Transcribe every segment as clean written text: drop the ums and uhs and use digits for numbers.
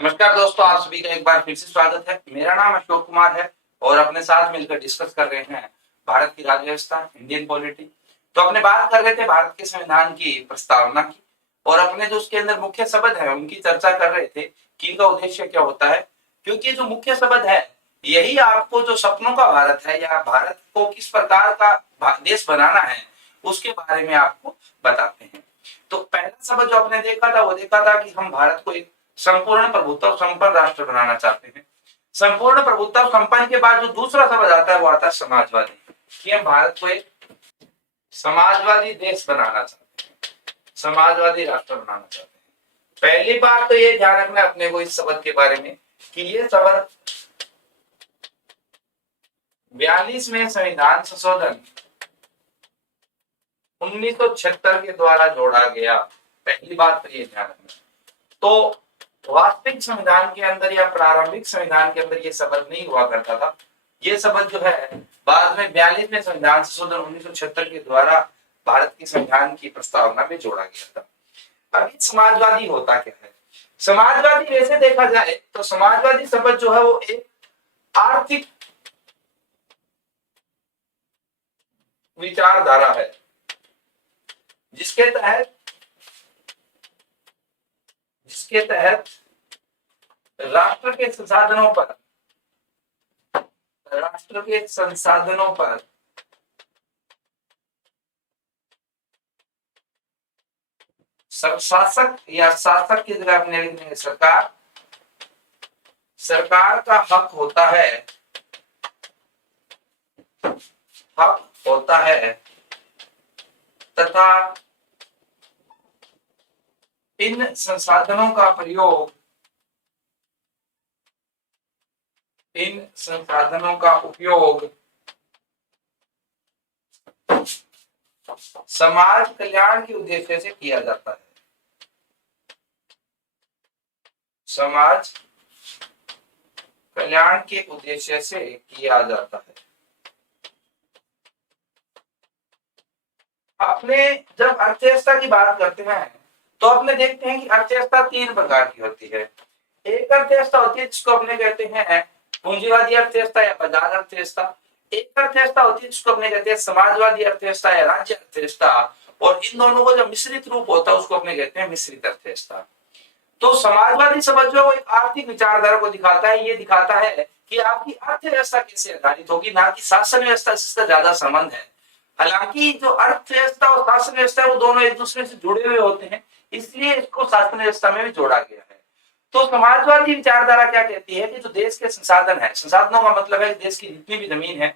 नमस्कार दोस्तों, आप सभी का एक बार फिर से स्वागत है। मेरा नाम अशोक कुमार है और अपने साथ मिलकर डिस्कस कर रहे हैं भारत की राज्य व्यवस्था, इंडियन पॉलिटी। तो अपने बात कर रहे थे भारत के संविधान की प्रस्तावना की और अपने जो उसके अंदर मुख्य शब्द है उनकी चर्चा कर रहे थे कि इनका उद्देश्य क्या होता है। क्योंकि जो मुख्य शब्द है यही आपको जो सपनों का भारत है या भारत को किस प्रकार का देश बनाना है उसके बारे में आपको बताते हैं। तो पहला शब्द जो आपने देखा था वो देखा था कि हम भारत को एक संपूर्ण प्रभुत्व संपन्न राष्ट्र बनाना चाहते हैं। संपूर्ण प्रभुत्व संपन्न के बाद जो दूसरा शब्द आता है वो आता है समाजवादी, कि हम भारत को एक समाजवादी देश बनाना चाहते हैं, समाजवादी राष्ट्र बनाना चाहते हैं। पहली बात तो ये ध्यान रखना अपने को इस शब्द के बारे में कि ये शब्द 42वें संविधान संशोधन 1976 के द्वारा जोड़ा गया। पहली बात तो ये ध्यान रखना। तो वास्तविक संविधान के अंदर या प्रारंभिक संविधान के अंदर ये शब्द नहीं हुआ करता था। ये शब्द जो है बाद में 42वें संविधान संशोधन 1976 के द्वारा भारत के संविधान की प्रस्तावना में जोड़ा गया था। अभी समाजवादी होता क्या है? समाजवादी वैसे देखा जाए तो समाजवादी शब्द जो है वो एक आर्थिक विचारधारा है जिसके तहत राष्ट्र के संसाधनों पर शासक या शासक की जगह अपने लिखेंगे सरकार का हक होता है तथा इन संसाधनों का उपयोग समाज कल्याण के उद्देश्य से किया जाता है। समाज कल्याण के उद्देश्य से किया जाता है। अपने जब अर्थव्यवस्था की बात करते हैं तो अपने देखते हैं कि अर्थव्यवस्था 3 प्रकार की होती है। एक अर्थव्यवस्था होती है जिसको अपने कहते हैं पूंजीवादी अर्थव्यवस्था या बाजार अर्थव्यवस्था। एक अर्थव्यवस्था होती है जिसको अपने कहते हैं समाजवादी अर्थव्यवस्था या राज्य अर्थव्यवस्था। और इन दोनों को जो मिश्रित रूप होता है उसको अपने कहते हैं मिश्रित अर्थव्यवस्था। तो समाजवादी समझ जो एक आर्थिक विचारधारा को दिखाता है, ये दिखाता है कि आपकी अर्थव्यवस्था कैसे आधारित होगी, ना कि शासन व्यवस्था से इसका ज्यादा संबंध है। हालांकि जो अर्थव्यवस्था और शासन व्यवस्था है वो दोनों एक दूसरे से जुड़े हुए होते हैं, इसलिए इसको शासन व्यवस्था में भी जोड़ा गया है। तो समाजवादी विचारधारा क्या कहती है कि जो देश के संसाधन है, संसाधनों का मतलब है देश की जितनी भी जमीन है,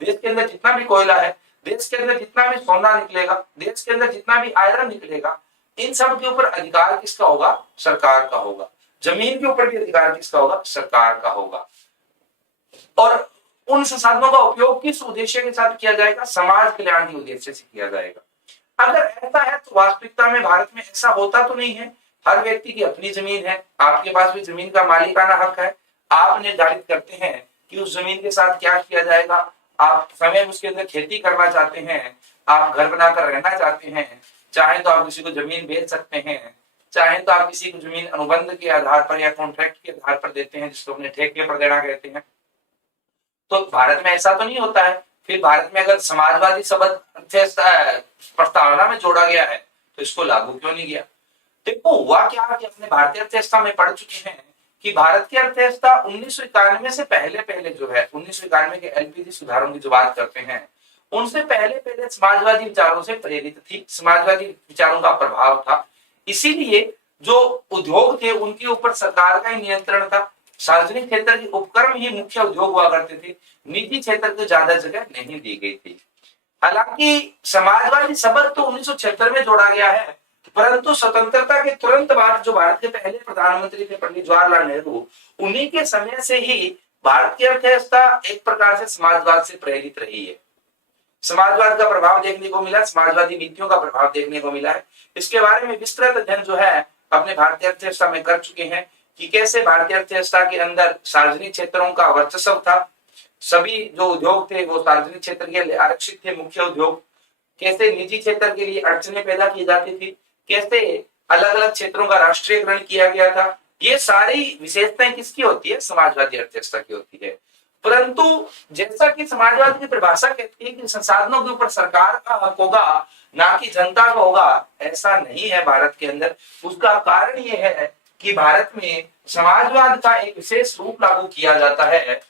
देश के अंदर जितना भी कोयला है, देश के अंदर जितना भी सोना निकलेगा, देश के अंदर जितना भी आयरन निकलेगा, इन सब के ऊपर अधिकार किसका होगा? सरकार का होगा। जमीन के ऊपर भी अधिकार किसका होगा? सरकार का होगा। और उन संसाधनों का उपयोग किस उद्देश्य के साथ किया जाएगा? समाज कल्याण के उद्देश्य से किया जाएगा। अगर ऐसा है तो वास्तविकता में भारत में ऐसा होता तो नहीं है। हर व्यक्ति की अपनी जमीन है, आपके पास भी जमीन का मालिकाना हक है। आप निर्धारित करते हैं कि उस जमीन के साथ क्या किया जाएगा। आप स्वयं उसके अंदर खेती करना चाहते हैं, आप घर बनाकर रहना चाहते हैं, चाहे तो आप किसी को जमीन बेच सकते हैं, चाहे तो आप किसी को जमीन अनुबंध के आधार पर या कॉन्ट्रैक्ट के आधार पर देते हैं, जिसको अपने ठेके पर देना कहते हैं। तो भारत में ऐसा तो नहीं होता है। फिर भारत में अगर समाजवादी शब्द प्रस्तावना में जोड़ा गया है तो इसको लागू क्यों नहीं किया? देखो हुआ क्या कि अपने भारतीय अर्थव्यवस्था में पढ़ चुके हैं कि भारत की अर्थव्यवस्था 1991 से पहले जो है 1991 के एलपीजी सुधारों की जो बात करते हैं, उनसे पहले समाजवादी विचारों से प्रेरित थी, समाजवादी विचारों का प्रभाव था। इसीलिए जो उद्योग थे उनके ऊपर सरकार का ही नियंत्रण था। सार्वजनिक क्षेत्र के उपक्रम ही मुख्य उद्योग हुआ करते थे, निजी क्षेत्र को ज्यादा जगह नहीं दी गई थी। हालांकि समाजवादी शब्द तो 1976 में जोड़ा गया है, परंतु स्वतंत्रता के तुरंत बाद जो भारत के पहले प्रधानमंत्री थे पंडित जवाहरलाल नेहरू, उन्हीं के समय से ही भारत की अर्थव्यवस्था एक प्रकार से समाजवाद से प्रेरित रही है। समाजवाद का प्रभाव देखने को मिला, समाजवादी नीतियों का प्रभाव देखने को मिला है। इसके बारे में विस्तृत अध्ययन जो है अपने भारतीय अर्थव्यवस्था में कर चुके हैं कि कैसे भारतीय अर्थव्यवस्था के अंदर सार्वजनिक क्षेत्रों का वर्चस्व था। सभी जो उद्योग थे वो सार्वजनिक क्षेत्र के लिए आरक्षित थे, मुख्य उद्योग। कैसे निजी क्षेत्र के लिए अड़चने पैदा की जाती थी, कैसे अलग अलग क्षेत्रों का राष्ट्रीयकरण किया गया था, ये सारी विशेषताएं किसकी होती है? समाजवादी अर्थव्यवस्था की होती है। परंतु जैसा कि समाजवाद की परिभाषा कहती है कि संसाधनों के ऊपर सरकार का हक होगा, ना कि जनता का होगा, ऐसा नहीं है भारत के अंदर। उसका कारण ये है कि भारत में समाजवाद का एक विशेष रूप लागू किया जाता है।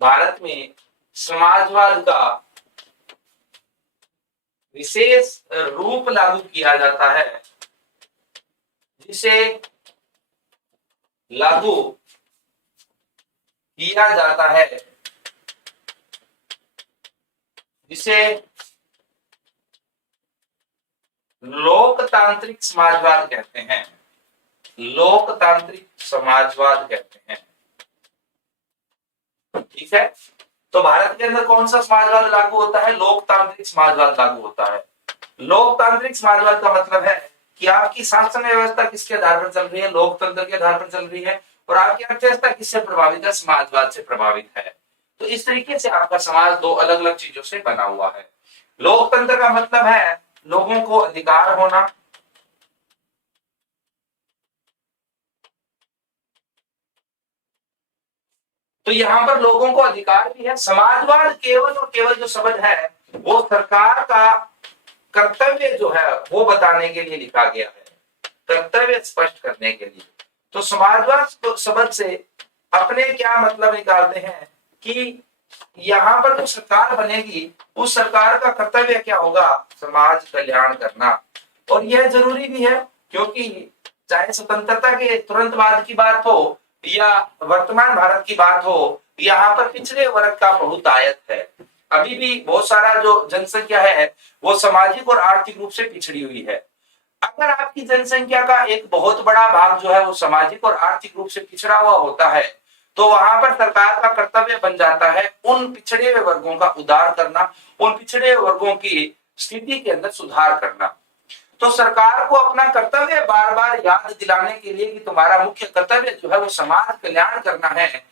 भारत में समाजवाद का विशेष रूप लागू किया जाता है, जिसे लागू किया जाता है, जिसे लोकतांत्रिक समाजवाद कहते हैं। लोकतांत्रिक समाजवाद कहते हैं। ठीक है, तो भारत के अंदर कौन सा समाजवाद लागू होता है? लोकतांत्रिक समाजवाद लागू होता है। लोकतांत्रिक समाजवाद का मतलब है कि आपकी शासन व्यवस्था किसके आधार पर चल रही है? लोकतंत्र के आधार पर चल रही है। और आपकी अर्थव्यवस्था किससे प्रभावित है? समाजवाद से प्रभावित है। तो इस तरीके से आपका समाज दो अलग अलग चीजों से बना हुआ है। लोकतंत्र का मतलब है लोगों को अधिकार होना, तो यहां पर लोगों को अधिकार भी है। समाजवाद केवल और केवल जो शब्द है वो सरकार का कर्तव्य जो है वो बताने के लिए लिखा गया है, कर्तव्य स्पष्ट करने के लिए। तो समाजवाद शब्द से अपने क्या मतलब निकालते हैं कि यहाँ पर जो सरकार बनेगी उस सरकार का कर्तव्य क्या होगा? समाज कल्याण करना। और यह जरूरी भी है क्योंकि चाहे स्वतंत्रता के तुरंत बाद की बात हो या वर्तमान भारत की बात हो, यहाँ पर पिछड़े वर्ग का बहुतायत है। अभी भी बहुत सारा जो जनसंख्या है वो सामाजिक और आर्थिक रूप से पिछड़ी हुई है। अगर आपकी जनसंख्या का एक बहुत बड़ा भाग जो है वो सामाजिक और आर्थिक रूप से पिछड़ा हुआ होता है, तो वहां पर सरकार का कर्तव्य बन जाता है उन पिछड़े हुए वर्गों का उद्धार करना, उन पिछड़े वर्गों की स्थिति के अंदर सुधार करना। तो सरकार को अपना कर्तव्य बार बार याद दिलाने के लिए कि तुम्हारा मुख्य कर्तव्य जो है वो समाज कल्याण करना है,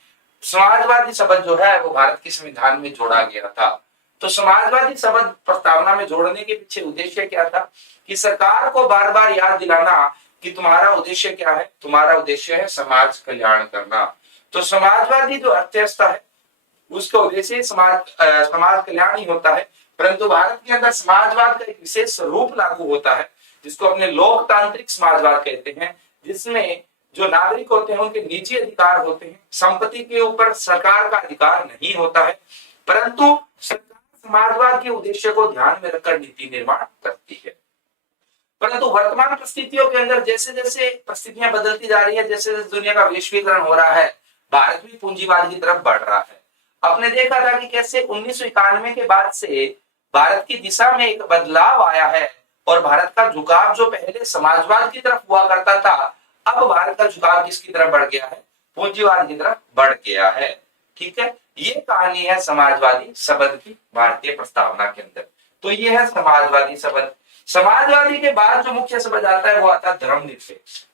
समाजवादी शब्द जो है वो भारत के संविधान में जोड़ा गया था। तो समाजवादी शब्द प्रस्तावना में जोड़ने के पीछे उद्देश्य क्या था? कि सरकार को बार बार याद दिलाना कि तुम्हारा उद्देश्य क्या है? तुम्हारा उद्देश्य है समाज कल्याण करना। तो समाजवादी जो अर्थव्यवस्था है उसका उद्देश्य समाज कल्याण ही होता है। परंतु भारत के अंदर समाजवाद का एक विशेष रूप लागू होता है जिसको अपने लोकतांत्रिक समाजवाद कहते हैं, जिसमें जो नागरिक होते हैं उनके निजी अधिकार होते हैं, संपत्ति के ऊपर सरकार का अधिकार नहीं होता है, परंतु सरकार समाजवाद के उद्देश्य को ध्यान में रखकर नीति निर्माण करती है। परंतु वर्तमान परिस्थितियों के अंदर जैसे जैसे परिस्थितियां बदलती जा रही है, जैसे जैसे दुनिया का वैश्वीकरण हो रहा है, भारत भी पूंजीवाद की तरफ बढ़ रहा है। आपने देखा था कि कैसे 1991 के बाद से भारत की दिशा में एक बदलाव आया है और भारत का झुकाव जो पहले समाजवाद की तरफ हुआ करता था, अब भारत का झुकाव किसकी तरफ बढ़ गया है? पूंजीवाद की तरफ बढ़ गया है। ठीक है, ये कहानी है समाजवादी शब्द की भारतीय प्रस्तावना के अंदर। तो ये है समाजवादी शब्द। समाजवादी के बाद जो मुख्य शब्द आता है वो आता है धर्मनिरपेक्ष।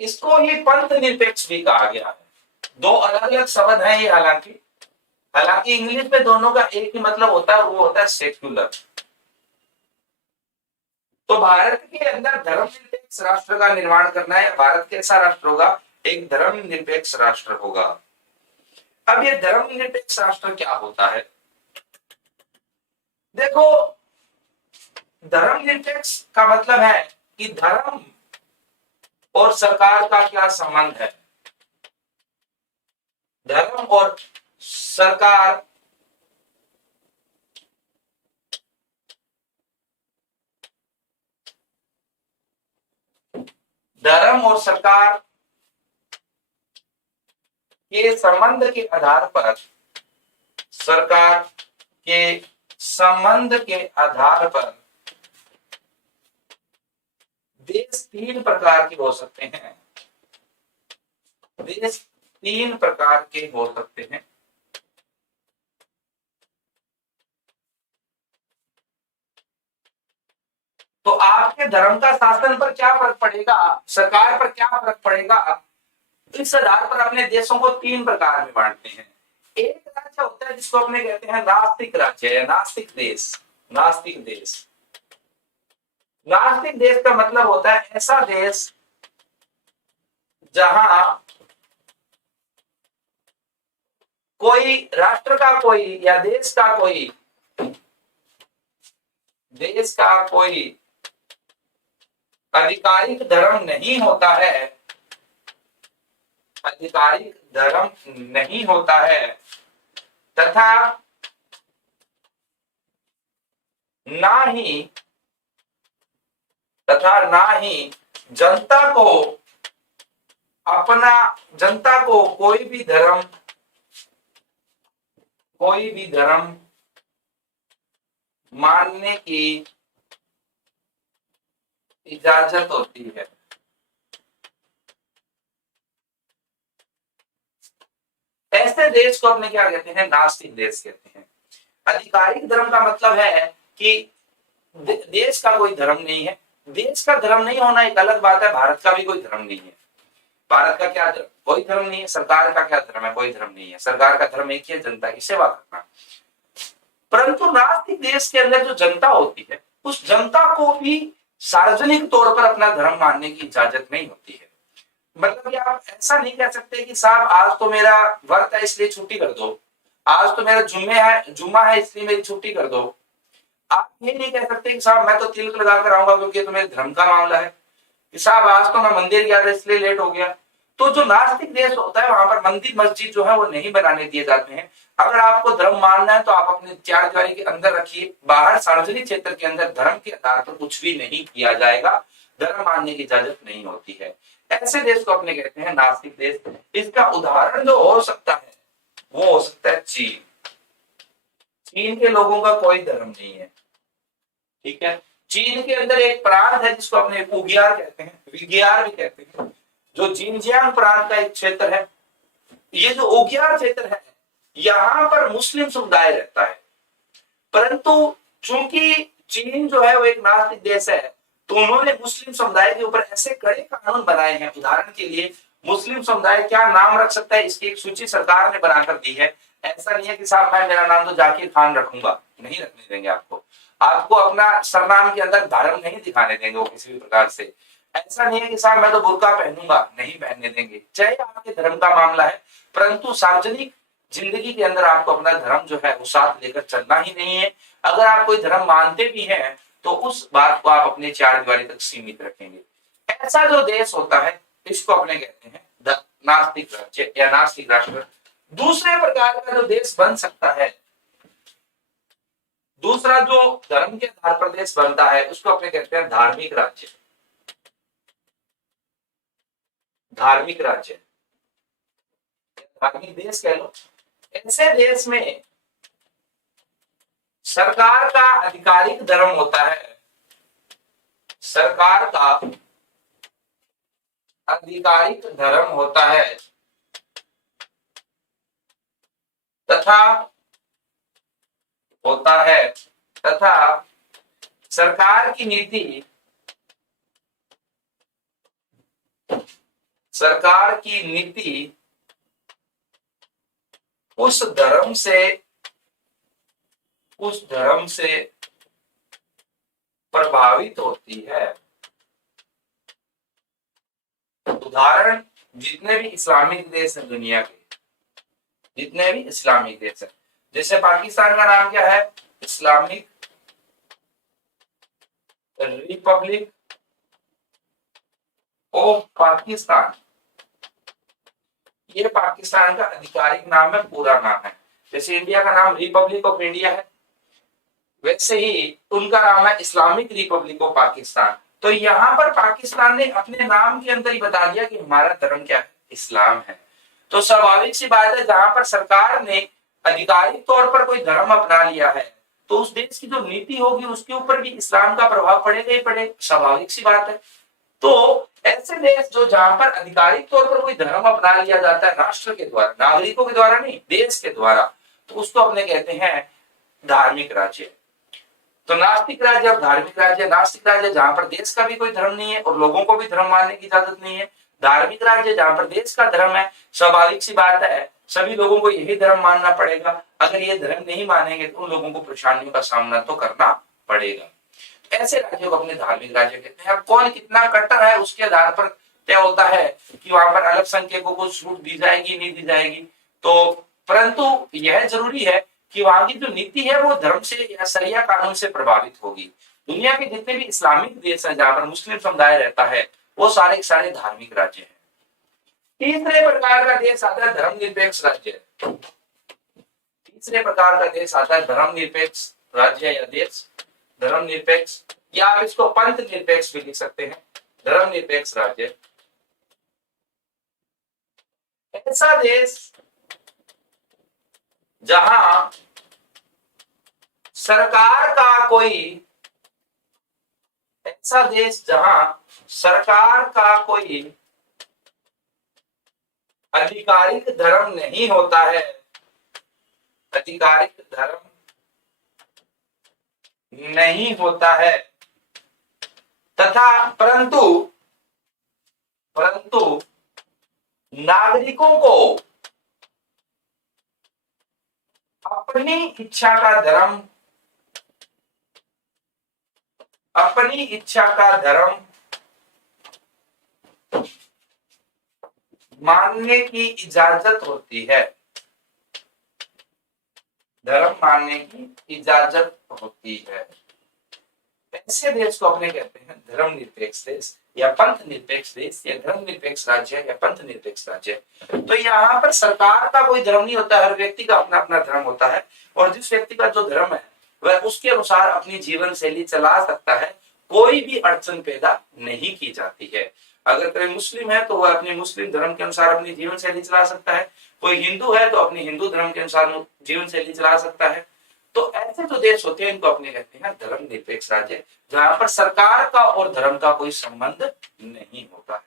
इसको ही पंथ निरपेक्ष भी कहा गया है। दो अलग अलग शब्द हैं ये, हालांकि हालांकि इंग्लिश में दोनों का एक ही मतलब होता है, वो होता है सेक्युलर। तो भारत के अंदर धर्मनिरपेक्ष राष्ट्र का निर्माण करना है। भारत कैसा राष्ट्र होगा? एक धर्मनिरपेक्ष राष्ट्र होगा। अब ये धर्मनिरपेक्ष राष्ट्र क्या होता है? देखो, धर्मनिरपेक्ष का मतलब है कि धर्म और सरकार का क्या संबंध है। धर्म और सरकार के संबंध के आधार पर, सरकार के संबंध के आधार पर देश तीन प्रकार के हो सकते हैं। देश तीन प्रकार के हो सकते हैं। तो आपके धर्म का शासन पर क्या फर्क पड़ेगा, सरकार पर क्या फर्क पड़ेगा, इस आधार पर अपने देशों को तीन प्रकार में बांटते हैं। एक राज्य होता है जिसको अपने कहते हैं नास्तिक राज्य या नास्तिक देश। नास्तिक देश, नास्तिक देश का मतलब होता है ऐसा देश जहां कोई राष्ट्र का कोई या देश का कोई आधिकारिक धर्म नहीं होता है, आधिकारिक धर्म नहीं होता है तथा ना ही जनता को कोई भी धर्म मानने की इजाजत होती है। ऐसे देश को अपने क्या कहते हैं? नास्तिक देश कहते हैं। आधिकारिक धर्म का मतलब है कि देश का कोई धर्म नहीं है। देश का धर्म नहीं होना एक अलग बात है, भारत का भी कोई धर्म नहीं है। भारत का क्या धर्म? कोई धर्म नहीं है। सरकार का क्या धर्म है? कोई धर्म नहीं है। सरकार का धर्म एक ही है, जनता की सेवा करना। परंतु नास्तिक देश के अंदर जो जनता होती है, उस जनता को भी सार्वजनिक तौर पर अपना धर्म मानने की इजाजत नहीं होती है। मतलब कि आप ऐसा नहीं कह सकते कि साहब आज तो मेरा व्रत है इसलिए छुट्टी कर दो, आज तो मेरा जुम्मा है इसलिए मेरी छुट्टी कर दो। आप ये नहीं कह सकते कि साहब मैं तो तिलक लगा कर आऊंगा क्योंकि ये तो मेरे धर्म का मामला है, कि साहब आज तो मैं मंदिर गया था इसलिए लेट हो गया। तो जो नास्तिक देश होता है वहां पर मंदिर मस्जिद जो है वो नहीं बनाने दिए जाते हैं। अगर आपको धर्म मानना है तो आप अपने चार दीवारी के अंदर रखिए, बाहर सार्वजनिक क्षेत्र के अंदर धर्म के आधार पर कुछ भी नहीं किया जाएगा, धर्म मानने की इजाजत नहीं होती है। ऐसे देश को अपने कहते हैं नास्तिक देश। इसका उदाहरण जो हो सकता है वो हो सकता है चीन। चीन के लोगों का कोई धर्म नहीं है, ठीक है। चीन के अंदर एक प्रांत है जिसको अपने उगियार कहते हैं, विगियार भी कहते हैं, जो जिनजियांग प्रांत का एक क्षेत्र है। ये जो उगियार क्षेत्र है यहाँ पर मुस्लिम समुदाय रहता है, परंतु चूंकि चीन जो है वो एक नास्तिक देश है तो उन्होंने मुस्लिम समुदाय के ऊपर ऐसे कड़े कानून बनाए हैं। उदाहरण के लिए मुस्लिम समुदाय क्या नाम रख सकता है इसकी एक सूची सरकार ने बनाकर दी है। ऐसा नहीं है कि साहब मैं मेरा नाम तो जाकिर खान रखूंगा, नहीं रखने देंगे आपको। आपको अपना सरनाम के अंदर धर्म नहीं दिखाने देंगे वो किसी भी प्रकार से। ऐसा नहीं है कि साहब मैं तो बुर्का पहनूंगा, नहीं पहनने देंगे, चाहे आपके धर्म का मामला है। परंतु सार्वजनिक जिंदगी के अंदर आपको अपना धर्म जो है वो साथ लेकर चलना ही नहीं है। अगर आप कोई धर्म मानते भी हैं तो उस बात को आप अपने चार दीवारी तक सीमित रखेंगे। ऐसा जो देश होता है इसको अपने कहते हैं नास्तिक राज्य या नास्तिक राष्ट्र। दूसरे प्रकार का जो देश बन सकता है, दूसरा जो धर्म के आधार पर देश बनता है उसको अपने कहते हैं धार्मिक राज्य। धार्मिक राज्य, धार्मिक देश कह लो। ऐसे देश में सरकार का आधिकारिक धर्म होता है, सरकार का आधिकारिक धर्म होता है तथा सरकार की नीति उस धर्म से प्रभावित होती है। उदाहरण जितने भी इस्लामिक देश हैं दुनिया के, जितने भी इस्लामिक देश हैं, जैसे पाकिस्तान का नाम क्या है? Islamic Republic of Pakistan. ये पाकिस्तान का आधिकारिक नाम है, पूरा नाम है। जैसे इंडिया का नाम रिपब्लिक ऑफ इंडिया है, वैसे ही उनका नाम है इस्लामिक रिपब्लिक ऑफ पाकिस्तान। तो यहाँ पर पाकिस्तान ने अपने नाम के अंदर ही बता दिया कि हमारा धर्म क्या है? इस्लाम है। तो स्वाभाविक सी बात है जहां पर सरकार ने आधिकारिक तौर पर कोई धर्म अपना लिया है तो उस देश की जो नीति होगी उसके ऊपर भी इस्लाम का प्रभाव पड़ेगा ही पड़ेगा, स्वाभाविक सी बात है। तो ऐसे देश जो जहां पर आधिकारिक तौर पर कोई धर्म अपना लिया जाता है राष्ट्र के द्वारा, नागरिकों के द्वारा नहीं, देश के द्वारा, तो उसको अपने कहते हैं धार्मिक राज्य। तो नास्तिक राज्य और धार्मिक राज्य। नास्तिक राज्य जहां पर देश का भी कोई धर्म नहीं है और लोगों को भी धर्म मानने की इजाजत नहीं है। धार्मिक राज्य जहां पर देश का धर्म है, स्वाभाविक सी बात है सभी लोगों को यही धर्म मानना पड़ेगा। अगर ये धर्म नहीं मानेंगे तो उन लोगों को परेशानियों का सामना तो करना पड़ेगा। ऐसे राज्यों को अपने धार्मिक राज्य कहते हैं। अब कौन कितना कट्टर है उसके आधार पर तय होता है कि वहां पर अल्पसंख्यकों को छूट दी जाएगी नहीं दी जाएगी। तो परंतु यह जरूरी है कि वहां की जो नीति है वो धर्म से या शरिया कानून से प्रभावित होगी। दुनिया के जितने भी इस्लामिक देश हैं जहां पर मुस्लिम समुदाय रहता है वो सारे सारे धार्मिक राज्य हैं। तीसरे प्रकार का देश आता है धर्मनिरपेक्ष राज्य। तीसरे प्रकार का देश आता है धर्मनिरपेक्ष राज्य या देश, धर्मनिरपेक्ष, या आप इसको पंथ निरपेक्ष भी लिख सकते हैं। धर्मनिरपेक्ष राज्य ऐसा देश जहां सरकार का कोई, ऐसा देश जहां सरकार का कोई आधिकारिक धर्म नहीं होता है, आधिकारिक धर्म नहीं होता है, तथा परंतु नागरिकों को अपनी इच्छा का धर्म, अपनी इच्छा का धर्म मानने की इजाजत होती है, धर्म मानने की इजाजत होती है। ऐसे देश को अपने कहते हैं धर्मनिरपेक्ष देश या पंथ निरपेक्ष देश या धर्मनिरपेक्ष राज्य या पंथ निरपेक्ष राज्य। तो यहाँ पर सरकार का कोई धर्म नहीं होता, हर व्यक्ति का अपना अपना धर्म होता है और जिस व्यक्ति का जो धर्म है वह उसके अनुसार अपनी जीवन शैली चला सकता है, कोई भी अड़चन पैदा नहीं की जाती है। अगर कोई मुस्लिम है तो वह अपने मुस्लिम धर्म के अनुसार अपनी जीवन शैली चला सकता है, कोई हिंदू है तो अपने हिंदू धर्म के अनुसार जीवन शैली चला सकता है। तो ऐसे जो देश होते हैं इनको अपने कहते हैं धर्मनिरपेक्ष राज्य, जहां पर सरकार का और धर्म का कोई संबंध नहीं होता है,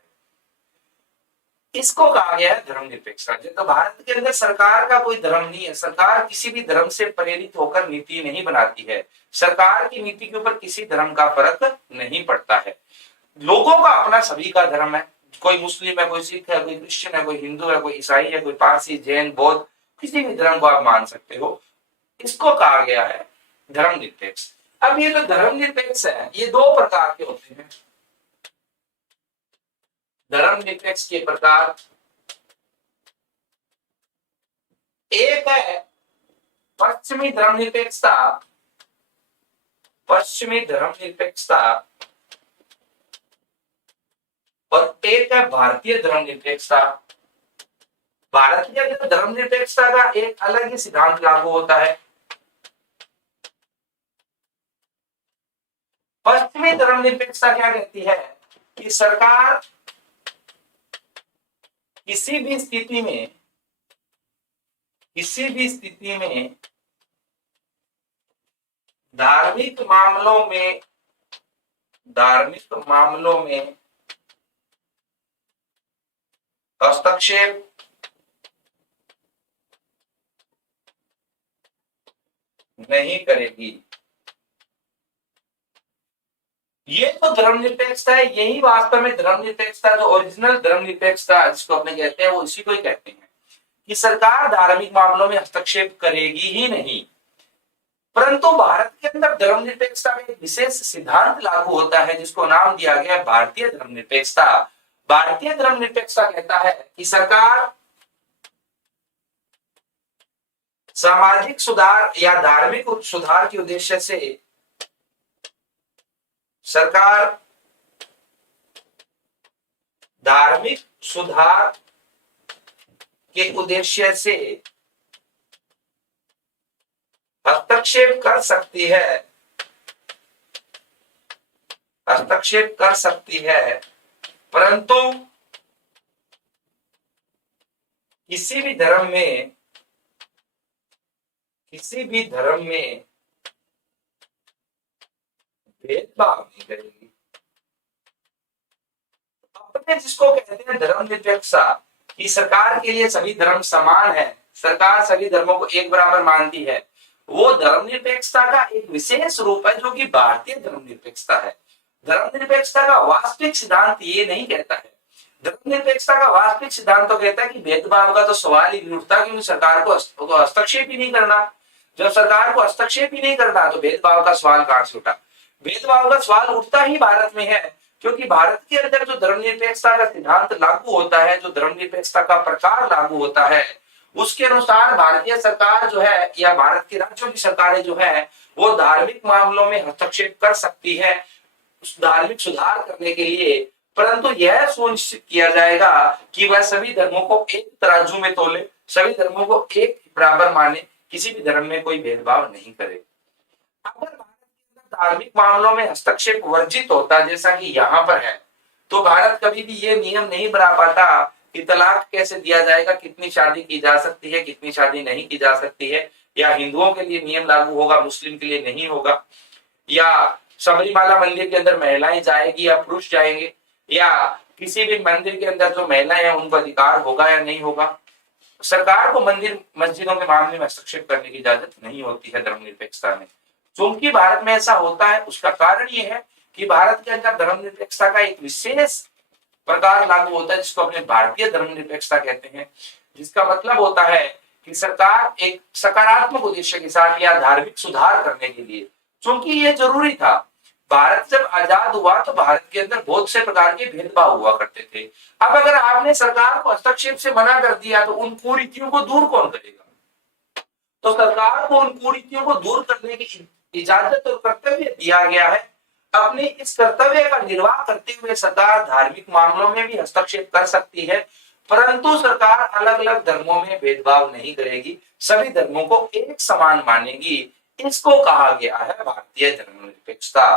इसको कहा गया है धर्मनिरपेक्ष राज्य। तो भारत के अंदर सरकार का कोई धर्म नहीं है, सरकार किसी भी धर्म से प्रेरित होकर नीति नहीं बनाती है, सरकार की नीति के ऊपर किसी धर्म का फर्क नहीं पड़ता है। लोगों का अपना सभी का धर्म है, कोई मुस्लिम है, कोई सिख है, कोई क्रिश्चियन है, कोई हिंदू है, कोई ईसाई है, कोई पारसी, जैन, बौद्ध, किसी भी धर्म को आप मान सकते हो, इसको कहा गया है धर्मनिरपेक्ष। अब ये जो धर्मनिरपेक्ष है ये दो प्रकार के होते हैं। धर्मनिरपेक्ष के प्रकार, एक है पश्चिमी धर्मनिरपेक्षता, पश्चिमी धर्मनिरपेक्षता, और एक है भारतीय धर्मनिरपेक्षता। भारतीय धर्मनिरपेक्षता का एक अलग ही सिद्धांत लागू होता है। पश्चिमी धर्मनिरपेक्षता क्या कहती है कि सरकार किसी भी स्थिति में, किसी भी स्थिति में धार्मिक मामलों में, धार्मिक मामलों में हस्तक्षेप नहीं करेगी। ये तो धर्मनिरपेक्षता है, यही वास्तव में धर्मनिरपेक्षता, जो ओरिजिनल धर्मनिरपेक्षता जिसको अपने कहते हैं वो इसी को ही कहते हैं कि सरकार धार्मिक मामलों में हस्तक्षेप करेगी ही नहीं। परंतु भारत के अंदर धर्मनिरपेक्षता में एक विशेष सिद्धांत लागू होता है जिसको नाम दिया गया भारतीय धर्मनिरपेक्षता। भारतीय धर्मनिरपेक्षता कहता है कि सरकार सामाजिक सुधार या धार्मिक सुधार के उद्देश्य से, सरकार धार्मिक सुधार के उद्देश्य से हस्तक्षेप कर सकती है, हस्तक्षेप कर सकती है, परंतु किसी भी धर्म में, किसी भी धर्म में भेदभाव नहीं करेगी। अपने जिसको कहते हैं धर्मनिरपेक्षता, कि सरकार के लिए सभी धर्म समान है, सरकार सभी धर्मों को एक बराबर मानती है, वो धर्मनिरपेक्षता का एक विशेष रूप है जो कि भारतीय धर्मनिरपेक्षता है। धर्मनिरपेक्षता का वास्तविक सिद्धांत ये नहीं कहता है। धर्मनिरपेक्षता का वास्तविक सिद्धांत तो कहता है कि भेदभाव का तो सवाल ही नहीं उठता, क्योंकि सरकार को हस्तक्षेप ही नहीं करना। जब सरकार को हस्तक्षेप ही नहीं करना तो भेदभाव का सवाल कहां से उठा। भेदभाव का सवाल उठता ही भारत में है, क्योंकि भारत के अंदर जो धर्मनिरपेक्षता का सिद्धांत लागू होता है, जो धर्मनिरपेक्षता का प्रकार लागू होता है, उसके अनुसार भारतीय सरकार जो है या भारत के राज्यों की सरकारें जो है वो धार्मिक मामलों में हस्तक्षेप कर सकती है धार्मिक सुधार करने के लिए, परंतु यह सुनिश्चित किया जाएगा कि वह सभी धर्मों को एक तराजू में तोले, सभी धर्मों को एक बराबर माने, किसी भी धर्म में कोई भेदभाव नहीं करे। अगर भारत के अंदर धार्मिक मामलों में हस्तक्षेप वर्जित होता जैसा कि यहाँ पर है, तो भारत कभी भी ये नियम नहीं बना पाता कि तलाक कैसे दिया जाएगा, कितनी शादी की जा सकती है, कितनी शादी नहीं की जा सकती है, या हिंदुओं के लिए नियम लागू होगा, मुस्लिम के लिए नहीं होगा, या सबरीमाला मंदिर के अंदर महिलाएं जाएगी या पुरुष जाएंगे, या किसी भी मंदिर के अंदर जो महिलाएं हैं उनको अधिकार होगा या नहीं होगा। सरकार को मंदिर मस्जिदों के मामले में हस्तक्षेप करने की इजाजत नहीं होती है धर्मनिरपेक्षता में। क्योंकि भारत में ऐसा होता है, उसका कारण ये है कि भारत के अंदर धर्मनिरपेक्षता का एक विशेष प्रकार लागू होता है जिसको अपने भारतीय धर्मनिरपेक्षता कहते हैं, जिसका मतलब होता है कि सरकार एक सकारात्मक उद्देश्य के साथ या धार्मिक सुधार करने के लिए, क्योंकि ये जरूरी था। भारत जब आजाद हुआ तो भारत के अंदर बहुत से प्रकार के भेदभाव हुआ करते थे। अब अगर आपने सरकार को हस्तक्षेप से मना कर दिया तो उन कुरीतियों को दूर कौन करेगा? तो सरकार को उन कुरीतियों को दूर करने की इजाजत और कर्तव्य दिया गया है। अपने इस कर्तव्य का निर्वाह करते हुए सरकार धार्मिक मामलों में भी हस्तक्षेप कर सकती है, परंतु सरकार अलग अलग धर्मों में भेदभाव नहीं करेगी, सभी धर्मों को एक समान मानेगी। इसको कहा गया है भारतीय धर्मनिरपेक्षता।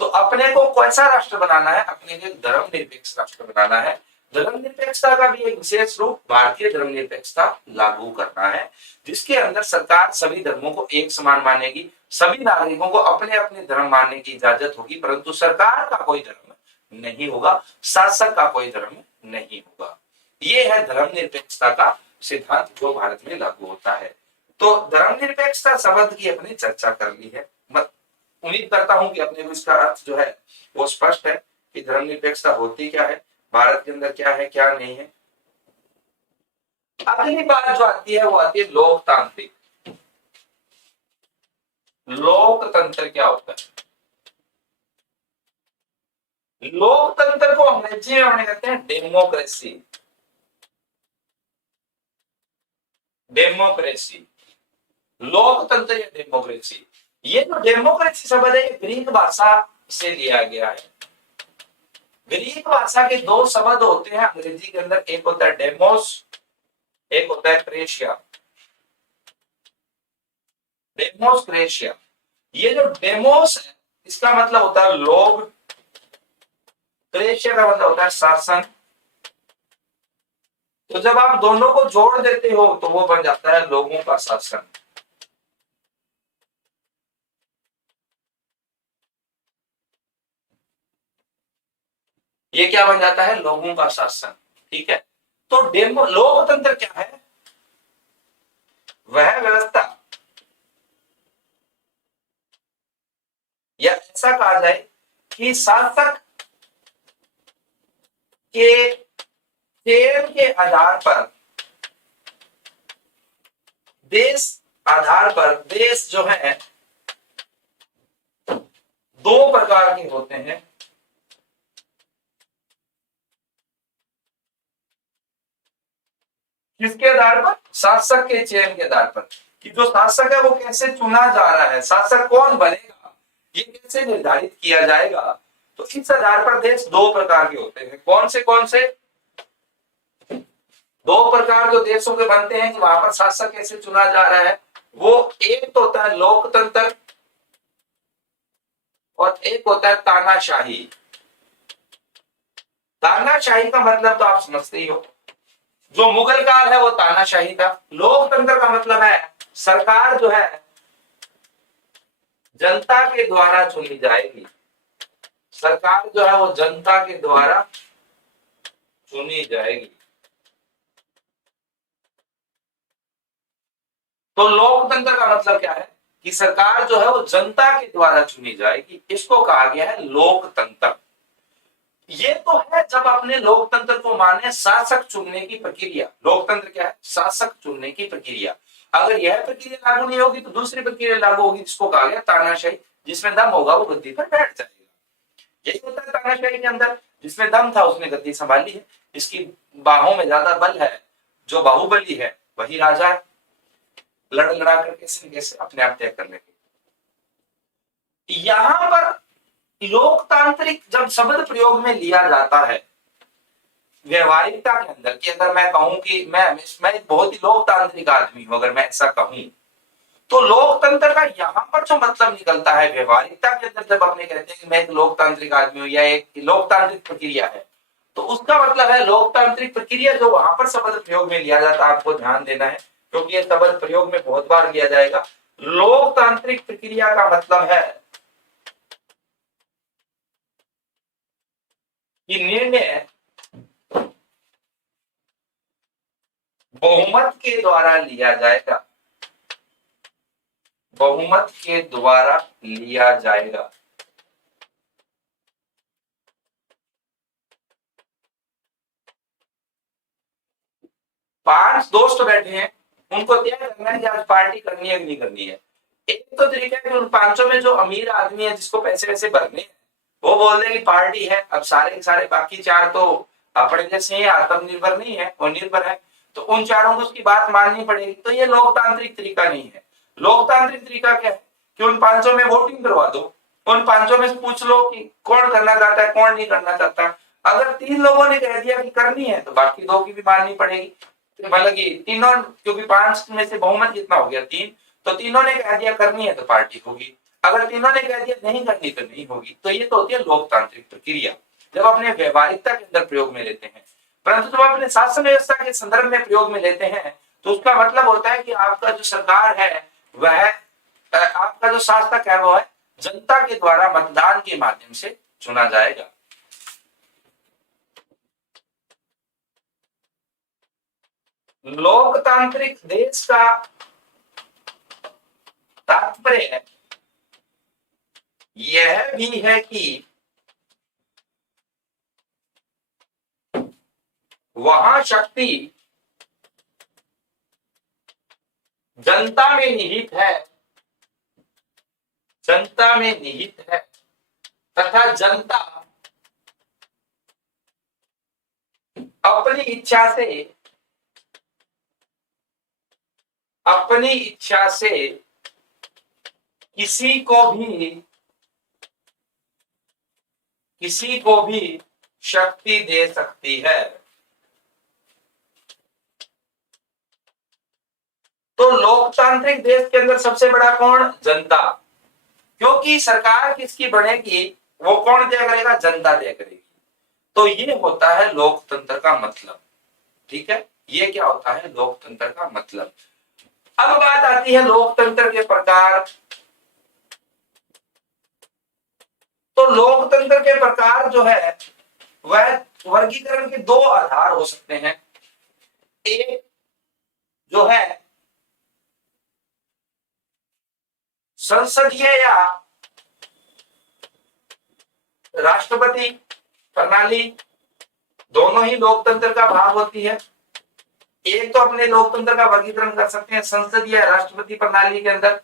तो अपने को कैसा राष्ट्र बनाना है? अपने को धर्मनिरपेक्ष राष्ट्र बनाना है। धर्मनिरपेक्षता का भी एक विशेष रूप भारतीय धर्मनिरपेक्षता लागू करना है, जिसके अंदर सरकार सभी धर्मों को एक समान मानेगी, सभी नागरिकों को अपने अपने धर्म मानने की इजाजत होगी, परंतु सरकार का कोई धर्म नहीं होगा, शासक का कोई धर्म नहीं होगा। ये है धर्मनिरपेक्षता का सिद्धांत जो भारत में लागू होता है। तो धर्मनिरपेक्षता शब्द की अपनी चर्चा कर ली है। उम्मीद करता हूं कि अपने को इसका अर्थ जो है वो स्पष्ट है कि धर्मनिरपेक्षता होती क्या है, भारत के अंदर क्या है क्या नहीं है। अगली बात जो आती है वो आती है लोकतांत्रिक। लोकतंत्र क्या होता है? लोकतंत्र को अंग्रेजी में कहते हैं डेमोक्रेसी। डेमोक्रेसी, लोकतंत्र या डेमोक्रेसी। ये जो डेमोक्रेसी शब्द है ये ग्रीक भाषा से लिया गया है। ग्रीक भाषा के दो शब्द होते हैं अंग्रेजी के अंदर, एक होता है डेमोस, एक होता है क्रेशिया। डेमोस क्रेशिया। ये जो डेमोस है इसका मतलब होता है लोग, क्रेशिया का मतलब होता है शासन। तो जब आप दोनों को जोड़ देते हो तो वो बन जाता है लोगों का शासन। ये क्या बन जाता है? लोगों का शासन। ठीक है। तो लोकतंत्र क्या है? वह व्यवस्था, या ऐसा कहा जाए कि शासक के चयन के आधार पर, देश जो है दो प्रकार के होते हैं। किसके आधार पर? शासक के चयन के आधार पर, कि जो शासक है वो कैसे चुना जा रहा है, शासक कौन बनेगा, ये कैसे निर्धारित किया जाएगा। तो इस आधार पर देश दो प्रकार के होते हैं। कौन से? दो प्रकार जो देशों के बनते हैं कि वहां पर शासक कैसे चुना जा रहा है, वो एक तो होता है लोकतंत्र और एक होता है तानाशाही। तानाशाही का मतलब तो आप समझते ही हो, जो मुगल काल है वो तानाशाही था। लोकतंत्र का मतलब है सरकार जो है जनता के द्वारा चुनी जाएगी। सरकार जो है वो जनता के द्वारा चुनी जाएगी। तो लोकतंत्र का मतलब क्या है कि सरकार जो है वो जनता के द्वारा चुनी जाएगी, इसको कहा गया है लोकतंत्र। ये तो है जब अपने लोकतंत्र को माने शासक चुनने की प्रक्रिया। लोकतंत्र क्या है? शासक चुनने की प्रक्रिया। अगर यह प्रक्रिया लागू नहीं होगी तो दूसरी प्रक्रिया लागू होगी, जिसको कहा गया तानाशाही। जिसमें दम होगा वो गद्दी पर बैठ जाएगा। यही होता है तानाशाही के अंदर, जिसमें दम था उसने गद्दी संभाली है, इसकी बाहों में ज्यादा बल है, जो बाहुबली है वही राजा है, लड़ लड़ा कर कैसे न कैसे अपने आप तय कर लेंगे। यहां पर लोकतांत्रिक जब शब्द प्रयोग में लिया जाता है व्यवहारिकता के अंदर, कि अगर मैं कहूं कि मैं बहुत ही लोकतांत्रिक आदमी हूं, अगर मैं ऐसा कहूं, तो लोकतंत्र का यहाँ पर जो मतलब निकलता है व्यवहारिकता के अंदर, जब अपने कहते हैं कि मैं एक लोकतांत्रिक आदमी हूं या एक लोकतांत्रिक प्रक्रिया है, तो उसका मतलब है लोकतांत्रिक प्रक्रिया जो वहां पर शब्द प्रयोग में लिया जाता है, आपको ध्यान देना है क्योंकि ये शब्द प्रयोग में बहुत बार लिया जाएगा। लोकतांत्रिक प्रक्रिया का मतलब है कि निर्णय बहुमत के द्वारा लिया जाएगा, बहुमत के द्वारा लिया जाएगा। पांच दोस्त बैठे हैं, उनको तय करना है कि आज पार्टी करनी है कि नहीं करनी है। एक तो तरीका है कि उन पांचों में जो अमीर आदमी है जिसको पैसे वैसे भरने हैं, वो बोल रहे कि पार्टी है। अब सारे के सारे बाकी चार तो अपने जैसे ही आत्मनिर्भर नहीं है, वो निर्भर है, तो उन चारों को उसकी बात माननी पड़ेगी। तो ये लोकतांत्रिक तरीका नहीं है। लोकतांत्रिक तरीका क्या है कि उन पांचों में वोटिंग करवा दो, उन पांचों में से पूछ लो कि कौन करना चाहता है कौन नहीं करना चाहता। अगर तीन लोगों ने कह दिया कि करनी है तो बाकी दो की भी माननी पड़ेगी। मतलब कि तीनों, क्योंकि पांच में से बहुमत कितना हो गया, तीन, तो तीनों ने कह दिया करनी है तो पार्टी होगी, अगर तीनों ने कह दिया नहीं करनी तो नहीं होगी। तो ये तो होती है लोकतांत्रिक प्रक्रिया, जब अपने व्यवहारिकता के अंदर प्रयोग में लेते हैं। परंतु जब अपने शासन व्यवस्था के संदर्भ में प्रयोग में लेते हैं तो उसका मतलब होता है कि आपका जो सरकार है वह, आपका जो शासक है वो है जनता के द्वारा मतदान के माध्यम से चुना जाएगा। लोकतांत्रिक देश का तात्पर्य यह भी है कि वहां शक्ति जनता में निहित है, जनता में निहित है, तथा जनता अपनी इच्छा से, अपनी इच्छा से किसी को भी शक्ति दे सकती है। तो लोकतांत्रिक देश के अंदर सबसे बड़ा कौन? जनता। क्योंकि सरकार किसकी बनेगी वो कौन तय करेगा? जनता तय करेगी। तो ये होता है लोकतंत्र का मतलब। ठीक है, ये क्या होता है लोकतंत्र का मतलब। अब बात आती है लोकतंत्र के प्रकार। तो लोकतंत्र के प्रकार जो है वह वर्गीकरण के दो आधार हो सकते हैं। एक जो है संसदीय या राष्ट्रपति प्रणाली, दोनों ही लोकतंत्र का भाग होती है। एक तो अपने लोकतंत्र का वर्गीकरण कर सकते हैं संसदीय या राष्ट्रपति प्रणाली के अंदर,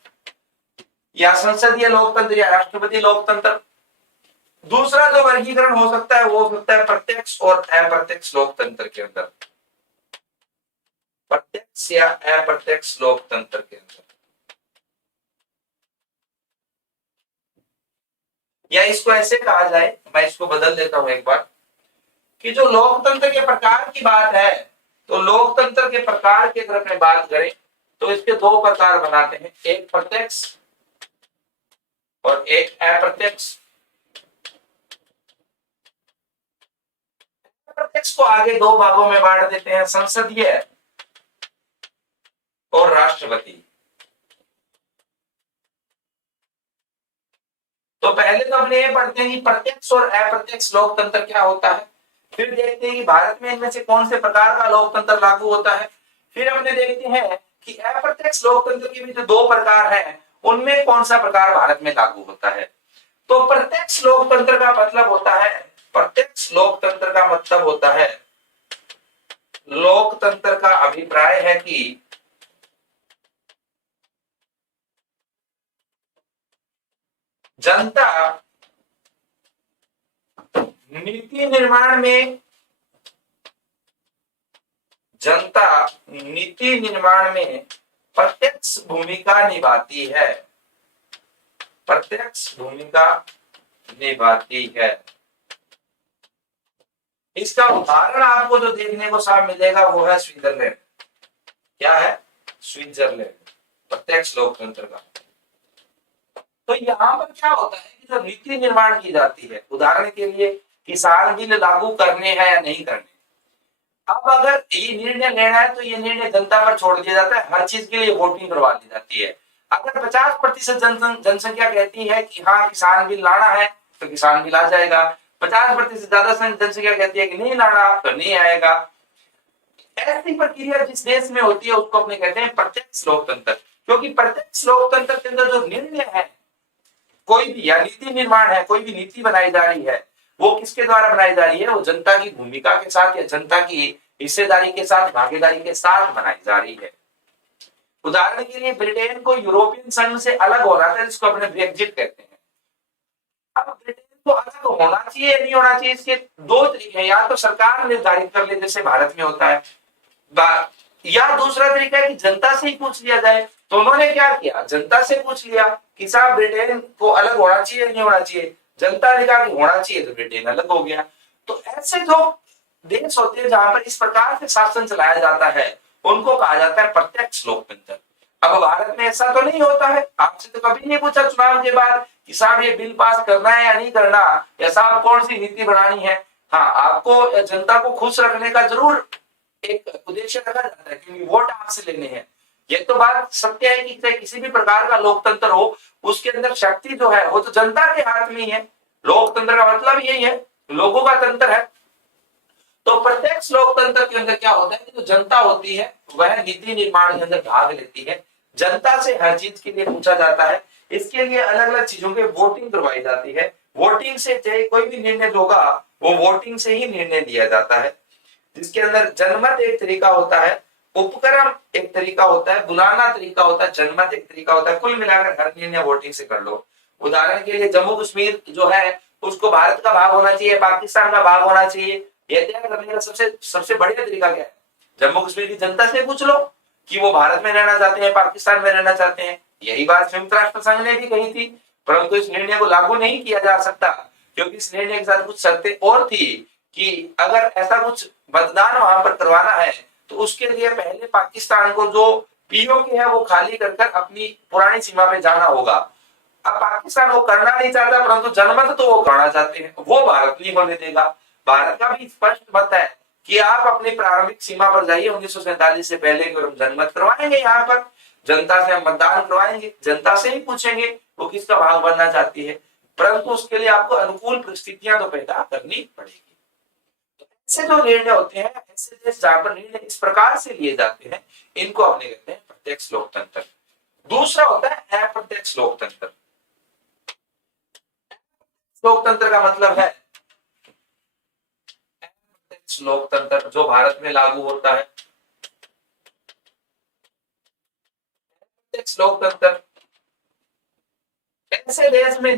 या संसदीय लोकतंत्र या राष्ट्रपति लोकतंत्र। दूसरा जो वर्गीकरण हो सकता है वो हो सकता है प्रत्यक्ष और अप्रत्यक्ष लोकतंत्र के अंदर, प्रत्यक्ष या अप्रत्यक्ष लोकतंत्र के अंदर। या इसको ऐसे कहा जाए, मैं इसको बदल देता हूं एक बार, कि जो लोकतंत्र के प्रकार की बात है, तो लोकतंत्र के प्रकार की अगर अपने बात करें तो इसके दो प्रकार बनाते हैं, एक प्रत्यक्ष और एक अप्रत्यक्ष। प्रत्यक्ष को आगे दो भागों में बांट देते हैं, संसदीय और राष्ट्रपति। तो पहले तो अपने ये पढ़ते हैं कि प्रत्यक्ष और अप्रत्यक्ष लोकतंत्र क्या होता है, फिर देखते हैं कि भारत में इनमें से कौन से प्रकार का लोकतंत्र लागू होता है, फिर हमने देखते हैं कि अप्रत्यक्ष लोकतंत्र के भी जो दो प्रकार हैं उनमें कौन सा प्रकार भारत में लागू होता है। तो प्रत्यक्ष लोकतंत्र का मतलब होता है, प्रत्यक्ष लोकतंत्र का मतलब होता है, लोकतंत्र का अभिप्राय है कि जनता नीति निर्माण में प्रत्यक्ष भूमिका निभाती है, प्रत्यक्ष भूमिका निभाती है। इसका उदाहरण आपको जो देखने को साफ मिलेगा वो है स्विट्जरलैंड। क्या है? स्विट्जरलैंड, प्रत्यक्ष लोकतंत्र का। तो यहाँ पर क्या होता है कि जो नीति निर्माण की जाती है, उदाहरण के लिए किसान बिल लागू करने हैं या नहीं करने, अब अगर ये निर्णय लेना है तो ये निर्णय जनता पर छोड़ दिया जाता है, हर चीज के लिए वोटिंग करवा दी जाती है। अगर 50% जनसंख्या कहती है कि हाँ किसान बिल लाना है तो किसान बिल आ जाएगा, 50% ज्यादा जनसंख्या कहती है कि नहीं लाना तो नहीं आएगा। ऐसी प्रक्रिया जिस देश में होती है उसको अपने कहते हैं प्रत्यक्ष लोकतंत्र। क्योंकि प्रत्यक्ष लोकतंत्र के अंदर जो निर्णय है कोई भी, या नीति निर्माण है, कोई भी नीति बनाई जा रही है, वो किसके द्वारा बनाई जा रही है? वो जनता की भूमिका के साथ या जनता की हिस्सेदारी के साथ, भागीदारी के साथ बनाई जा रही है। उदाहरण के लिए ब्रिटेन को यूरोपियन संघ से अलग होना था, जिसको अपने ब्रेक्जिट कहते हैं। अब ब्रिटेन को अलग होना चाहिए नहीं होना चाहिए, इसके दो तरीके हैं। या तो सरकार निर्धारित कर ले जैसे भारत में होता है, या दूसरा तरीका है कि जनता से ही पूछ लिया जाए। तो उन्होंने क्या किया? जनता से पूछ लिया कि साहब ब्रिटेन को अलग होना चाहिए नहीं होना चाहिए। जनता ने कहा कि होना चाहिए तो ब्रिटेन अलग हो गया। तो ऐसे जो देश होते हैं जहां पर इस प्रकार से शासन चलाया जाता है उनको कहा जाता है प्रत्यक्ष लोकतंत्र। अब भारत में ऐसा तो नहीं होता है। आपसे तो कभी नहीं पूछा चुनाव के बाद कि साहब ये बिल पास करना है या नहीं करना, या साहब कौन सी नीति बनानी है। हाँ, आपको जनता को खुश रखने का जरूर एक उद्देश्य रखा जाता है क्योंकि वोट आपसे लेने हैं। ये तो बात सत्य है कि चाहे किसी भी प्रकार का लोकतंत्र हो उसके अंदर शक्ति जो है वो तो जनता के हाथ में ही है। लोकतंत्र का मतलब यही है, लोगों का तंत्र है। तो प्रत्यक्ष लोकतंत्र के अंदर क्या होता है कि जो जनता होती है वह नीति निर्माण के अंदर भाग लेती है। जनता से हर चीज के लिए पूछा जाता है। इसके लिए अलग अलग चीजों की वोटिंग करवाई जाती है। वोटिंग से चाहे कोई भी निर्णय होगा वो वोटिंग से ही निर्णय लिया जाता है, जिसके अंदर जनमत एक तरीका होता है, उपक्रम एक तरीका होता है, बुलाना तरीका होता है, जनमत एक तरीका होता है। कुल मिलाकर हर निर्णय वोटिंग से कर लो। उदाहरण के लिए जम्मू कश्मीर जो है उसको भारत का भाग होना चाहिए, पाकिस्तान का भाग होना चाहिए, यह तय करने का सबसे बढ़िया तरीका क्या है? जम्मू कश्मीर की जनता से पूछ लो कि वो भारत में रहना चाहते हैं, पाकिस्तान में रहना चाहते हैं। यही बात संयुक्त राष्ट्र संघ ने भी कही थी, परंतु इस निर्णय को लागू नहीं किया जा सकता क्योंकि इस निर्णय के साथ कुछ शर्तें और थी कि अगर ऐसा कुछ मतदान वहां पर करवाना है तो उसके लिए पहले पाकिस्तान को जो पीओके है वो खाली कर अपनी पुरानी सीमा पे जाना होगा। अब पाकिस्तान वो करना नहीं चाहता परंतु जनमत तो वो करना चाहते हैं, वो भारत नहीं होने देगा। भारत का भी स्पष्ट मत है कि आप अपनी प्रारंभिक सीमा पर जाइए 1947 से पहले की, और हम जनमत करवाएंगे। यहाँ पर जनता से हम मतदान करवाएंगे, जनता से ही पूछेंगे वो किसका भाग बनना चाहती है, परंतु उसके लिए आपको अनुकूल परिस्थितियां तो पैदा करनी पड़ेगी। ऐसे जो निर्णय होते हैं, ऐसे देश जहां पर निर्णय इस प्रकार से लिए जाते हैं, इनको अपने कहते हैं प्रत्यक्ष लोकतंत्र। दूसरा होता है अप्रत्यक्ष लोकतंत्र। लोकतंत्र का मतलब है अप्रत्यक्ष लोकतंत्र जो भारत में लागू होता है। अप्रत्यक्ष लोकतंत्र ऐसे देश में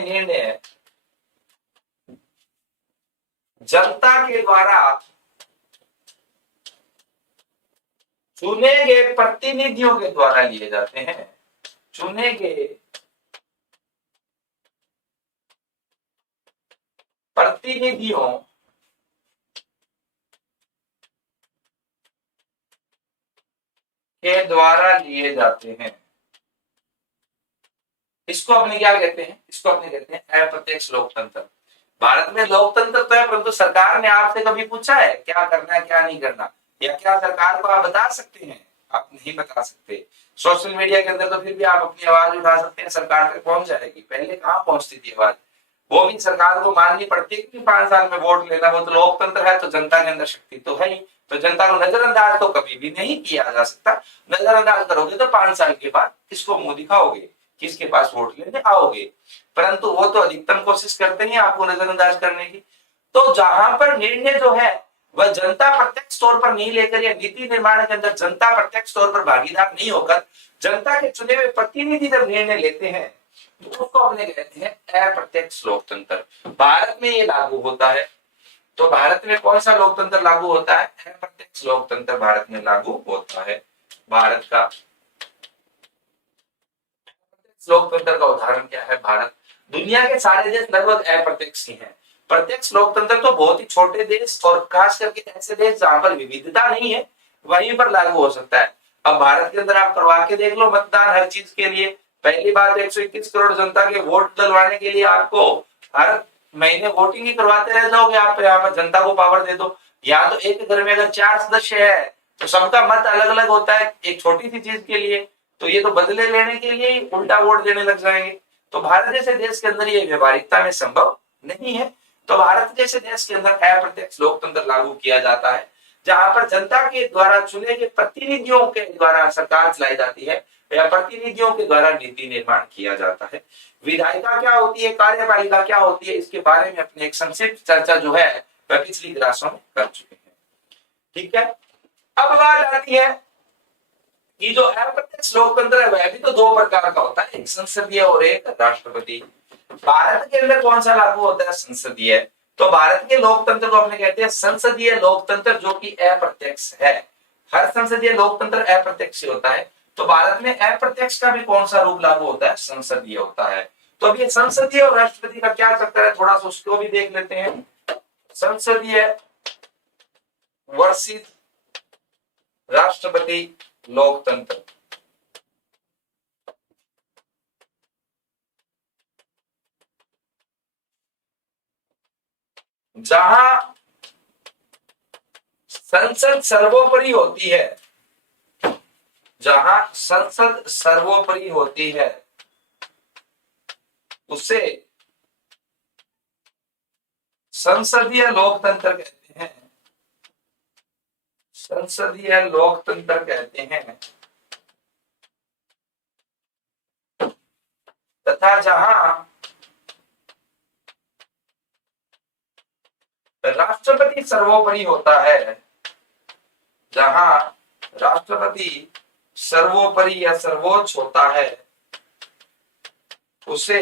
निर्णय जनता के द्वारा चुने गए प्रतिनिधियों के द्वारा लिए जाते हैं। चुने गए प्रतिनिधियों के द्वारा लिए जाते हैं। इसको अपने क्या कहते हैं? इसको अपने कहते हैं अप्रत्यक्ष लोकतंत्र। भारत में लोकतंत्र तो है परंतु सरकार ने आपसे कभी पूछा है क्या करना है क्या नहीं करना, या क्या सरकार को आप बता सकते हैं? आप नहीं बता सकते। सोशल मीडिया के अंदर तो फिर भी आप अपनी आवाज उठा सकते हैं, सरकार तक पहुंच जाएगी। पहले कहाँ पहुंचती थी आवाज? वो भी सरकार को माननी पड़ती है कि 5 साल में वोट लेना, वो तो लोकतंत्र है, तो जनता के अंदर शक्ति तो है ही, तो जनता को नजरअंदाज तो कभी भी नहीं किया जा सकता। नजरअंदाज करोगे तो 5 साल के बाद किसको मुंह दिखाओगे, किसके पास वोट लेने आओगे? परंतु वो तो अधिकतम कोशिश करते हैं आपको नजरअंदाज करने की। तो जहां पर निर्णय जो है वह जनता प्रत्यक्ष तौर पर नहीं लेकर या नीति निर्माण के अंदर जनता प्रत्यक्ष तौर पर भागीदार नहीं होकर जनता के चुने हुए प्रतिनिधि जब निर्णय लेते हैं तो उसको अपने कहते हैं अप्रत्यक्ष लोकतंत्र। भारत में ये लागू होता है। तो भारत में कौन सा लोकतंत्र लागू होता है? अप्रत्यक्ष लोकतंत्र भारत में लागू होता है। भारत का लोकतंत्र का उदाहरण क्या है? भारत। दुनिया के सारे देश लगभग अप्रत्यक्ष ही हैं। प्रत्यक्ष लोकतंत्र तो बहुत ही छोटे देश और खास करके ऐसे देश जहां पर विविधता नहीं है वहीं पर लागू हो सकता है। अब भारत के अंदर आप करवा के देख लो मतदान हर चीज के लिए। पहली बात 121 करोड़ जनता के वोट डलवाने के लिए आपको हर महीने वोटिंग ही करवाते रह जाओगे। आप यहाँ पर जनता को पावर दे दो। या तो एक घर में अगर 4 सदस्य है तो सबका मत अलग अलग होता है एक छोटी सी चीज के लिए, तो ये तो बदले लेने के लिए ही उल्टा वोट देने लग जाएंगे। तो भारत जैसे देश के अंदर ये व्यवहारिकता में संभव नहीं है। तो भारत जैसे देश के अंदर अप्रत्यक्ष लोकतंत्र लागू किया जाता है जहां पर जनता के द्वारा चुने गए प्रतिनिधियों के द्वारा सरकार चलाई जाती है या प्रतिनिधियों के द्वारा नीति निर्माण किया जाता है। विधायिका क्या होती है, कार्यपालिका क्या होती है, इसके बारे में अपने एक संक्षिप्त चर्चा जो है वह पिछली क्लासों में कर चुके हैं। ठीक है, अब बात आती है कि जो अप्रत्यक्ष लोकतंत्र है वह भी तो दो प्रकार का होता है, एक संसदीय और एक राष्ट्रपति। भारत के अंदर कौन सा लागू होता है? संसदीय। तो भारत के लोकतंत्र को अपने कहते हैं संसदीय लोकतंत्र जो कि अप्रत्यक्ष है। हर संसदीय लोकतंत्र अप्रत्यक्ष होता है। तो भारत में अप्रत्यक्ष का भी कौन सा रूप लागू होता है? संसदीय होता है। तो अब ये संसदीय और राष्ट्रपति का क्या चक्कर है, थोड़ा सा उसको भी देख लेते हैं। संसदीय वर्सेस राष्ट्रपति लोकतंत्र। जहां संसद सर्वोपरि होती है, जहां संसद सर्वोपरि होती है उसे संसदीय लोकतंत्र कहते हैं। संसदीय लोकतंत्र कहते हैं। तथा जहां राष्ट्रपति सर्वोपरि होता है, जहां राष्ट्रपति सर्वोपरि या सर्वोच्च होता है उसे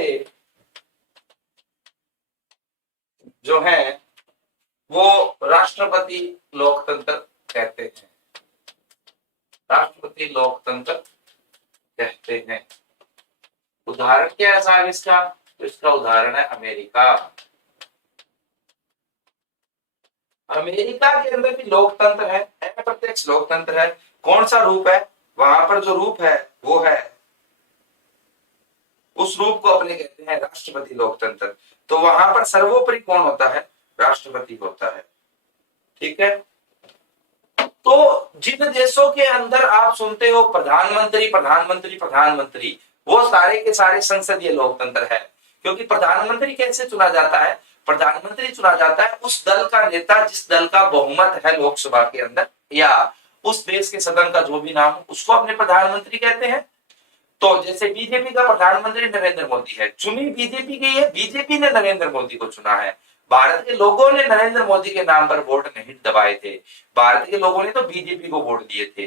जो है वो राष्ट्रपति लोकतंत्र कहते हैं। राष्ट्रपति लोकतंत्र कहते हैं। उदाहरण क्या है साहब इसका? तो इसका उदाहरण है अमेरिका। अमेरिका के अंदर भी लोकतंत्र है, अप्रत्यक्ष लोकतंत्र है। कौन सा रूप है? वहां पर जो रूप है वो है, उस रूप को अपने कहते हैं राष्ट्रपति लोकतंत्र। तो वहां पर सर्वोपरि कौन होता है? राष्ट्रपति होता है। ठीक है, तो जिन देशों के अंदर आप सुनते हो प्रधानमंत्री प्रधानमंत्री प्रधानमंत्री, वो सारे के सारे संसदीय लोकतंत्र है। क्योंकि प्रधानमंत्री कैसे चुना जाता है? प्रधानमंत्री चुना जाता है उस दल का नेता जिस दल का बहुमत है लोकसभा के अंदर या उस देश के सदन का जो भी नाम, उसको अपने प्रधानमंत्री कहते हैं। तो जैसे बीजेपी का प्रधानमंत्री नरेंद्र मोदी है, चुनी बीजेपी की है, बीजेपी ने नरेंद्र मोदी को चुना है। भारत के लोगों ने नरेंद्र मोदी के नाम पर वोट नहीं दबाए थे, भारत के लोगों ने तो बीजेपी को वोट दिए थे।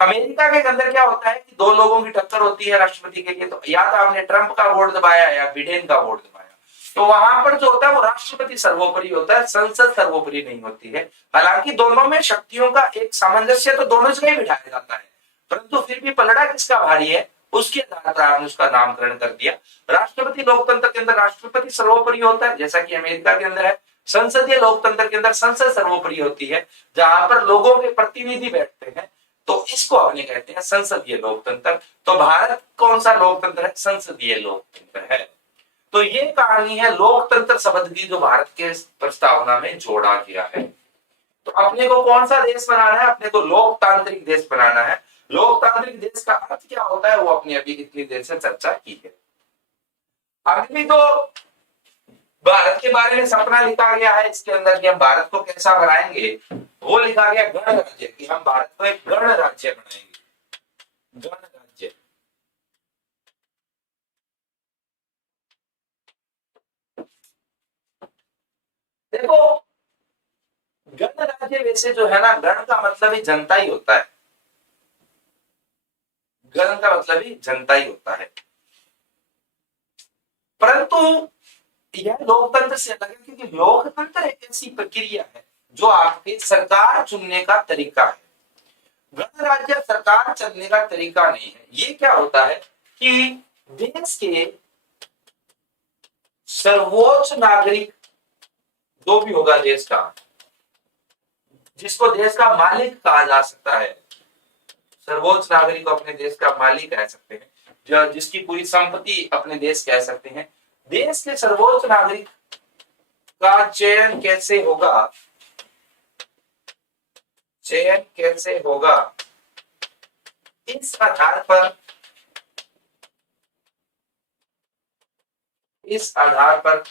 अमेरिका के अंदर क्या होता है कि दो लोगों की टक्कर होती है राष्ट्रपति के लिए, तो या तो आपने ट्रंप का वोट दबाया या बिडेन का वोट दबाया। तो वहां पर जो होता है वो राष्ट्रपति सर्वोपरि होता है, संसद सर्वोपरि नहीं होती है। हालांकि दोनों में शक्तियों का एक सामंजस्य तो दोनों जगह बिठाया जाता है, परंतु फिर भी पलड़ा किसका भारी है उसके आधार पर आपने उसका नामकरण कर दिया। राष्ट्रपति लोकतंत्र के अंदर राष्ट्रपति सर्वोपरि होता है, जैसा कि अमेरिका के अंदर है। संसदीय लोकतंत्र के अंदर संसद सर्वोपरि होती है, जहां पर लोगों के प्रतिनिधि बैठते हैं। तो इसको अपने कहते हैं संसदीय लोकतंत्र। तो भारत कौन सा लोकतंत्र है? संसदीय लोकतंत्र है। तो ये कहानी है लोकतंत्र शब्द की जो भारत के प्रस्तावना में जोड़ा गया है। तो अपने को कौन सा देश बनाना है? अपने को लोकतांत्रिक देश बनाना है। लोकतांत्रिक देश का अर्थ क्या होता है वो अपनी अभी कितनी देर से चर्चा की है। अगली तो भारत के बारे में सपना लिखा गया है इसके अंदर कि हम भारत को कैसा बनाएंगे, वो लिखा गया गणराज्य, कि हम भारत को एक गणराज्य बनाएंगे। गणराज्य। देखो गणराज्य गणराज्य वैसे जो है ना, गण का मतलब ही जनता ही होता है, गण का मतलब ही जनता ही होता है। परंतु यह लोकतंत्र से अलग है, क्योंकि लोकतंत्र एक ऐसी प्रक्रिया है जो आपके सरकार चुनने का तरीका है। गणराज्य सरकार चलने का तरीका नहीं है। ये क्या होता है कि देश के सर्वोच्च नागरिक जो भी होगा देश का, जिसको देश का मालिक कहा जा सकता है, सर्वोच्च नागरिक को अपने देश का मालिक कह सकते हैं, जो जिसकी पूरी संपत्ति अपने देश कह सकते हैं। देश के सर्वोच्च नागरिक का चयन कैसे होगा, चयन कैसे होगा, इस आधार पर